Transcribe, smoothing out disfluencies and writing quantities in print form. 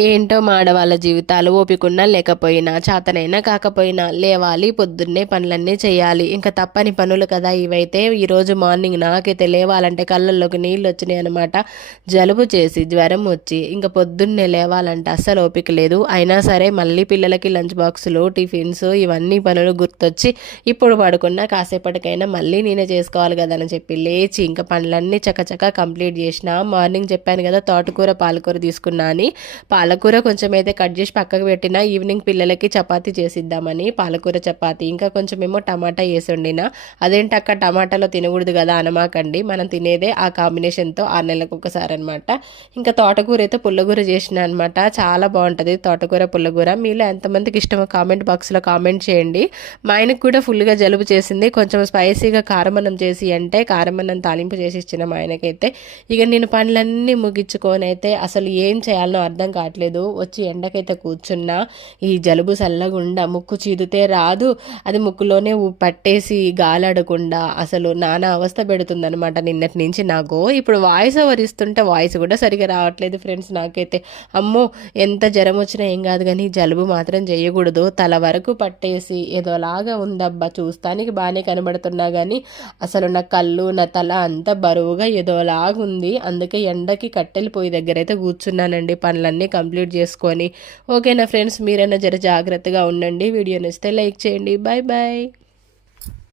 ఏంటో మాడవాళ్ళ జీవితాలు ఓపికన్నా లేకపోయినా చేతనైనా కాకపోయినా లేవాలి, పొద్దున్నే పనులన్నీ చేయాలి. ఇంకా తప్పని పనులు కదా ఇవైతే. ఈరోజు మార్నింగ్ నాకైతే లేవాలంటే కళ్ళల్లోకి నీళ్ళు వచ్చినాయి అనమాట. జలుబు చేసి జ్వరం వచ్చి ఇంకా పొద్దున్నే లేవాలంటే అస్సలు ఓపిక లేదు. అయినా సరే మళ్ళీ పిల్లలకి లంచ్ బాక్సులు, టిఫిన్స్ ఇవన్నీ పనులు గుర్తొచ్చి ఇప్పుడు పడుకున్నా కాసేపటికైనా మళ్ళీ నేనే చేసుకోవాలి కదా అని చెప్పి లేచి ఇంకా పనులన్నీ చకచక కంప్లీట్ చేసిన. మార్నింగ్ చెప్పాను కదా తోటకూర పాలకూర తీసుకున్నా అని. పాలకూర కొంచెం అయితే కట్ చేసి పక్కకు పెట్టిన, ఈవినింగ్ పిల్లలకి చపాతీ చేసిద్దామని. పాలకూర చపాతీ ఇంకా కొంచెం ఏమో టమాటా వేసి వండిన. అదేంటి అక్క టమాటాలో తినకూడదు కదా అనమాకండి, మనం తినేదే ఆ కాంబినేషన్తో 6 నెలలకు ఒకసారి అనమాట. ఇంకా తోటకూర అయితే పుల్లగూర చేసిన అనమాట. చాలా బాగుంటుంది తోటకూర పుల్లగూర. మీలో ఎంతమందికి ఇష్టమో కామెంట్ బాక్స్లో కామెంట్ చేయండి. మా ఆయనకు కూడా ఫుల్గా జలుబు చేసింది. కొంచెం స్పైసీగా కారమన్నం చేసి అంటే కారమన్నం తాలింపు చేసి ఇచ్చిన మా ఆయనకైతే. ఇక నేను పనులన్నీ ముగించుకొని అయితే అసలు ఏం చేయాలనో అర్థం కావట్లేదు. వచ్చి ఎండకైతే కూర్చున్నా. ఈ జలుబు చల్లగుండా ముక్కు చీదితే రాదు, అది ముక్కులోనే పట్టేసి గాలాడకుండా అసలు నానా అవస్థ పెడుతుందనమాట నిన్నటి నుంచి నాకు. ఇప్పుడు వాయిస్ ఓవర్ ఇస్తుంటే వాయిస్ కూడా సరిగా రావట్లేదు ఫ్రెండ్స్ నాకైతే. అమ్మో ఎంత జ్వరం వచ్చినా ఏం కాదు కానీ జలుబు మాత్రం చేయకూడదు. తల వరకు పట్టేసి ఏదోలాగా ఉందబ్బా. చూస్తానికి బాగానే కనబడుతున్నా కానీ అసలు నా కళ్ళు నా తల అంతా బరువుగా ఏదోలాగా ఉంది. అందుకే ఎండకి కట్టెల పొయ్యి దగ్గర అయితే కూర్చున్నానండి పనులన్నీ కంప్లీట్ చేసుకొని. ఓకేనా ఫ్రెండ్స్, మీరైనా జర జాగ్రత్తగా ఉండండి. వీడియో నచ్చితే లైక్ చేయండి. Bye bye.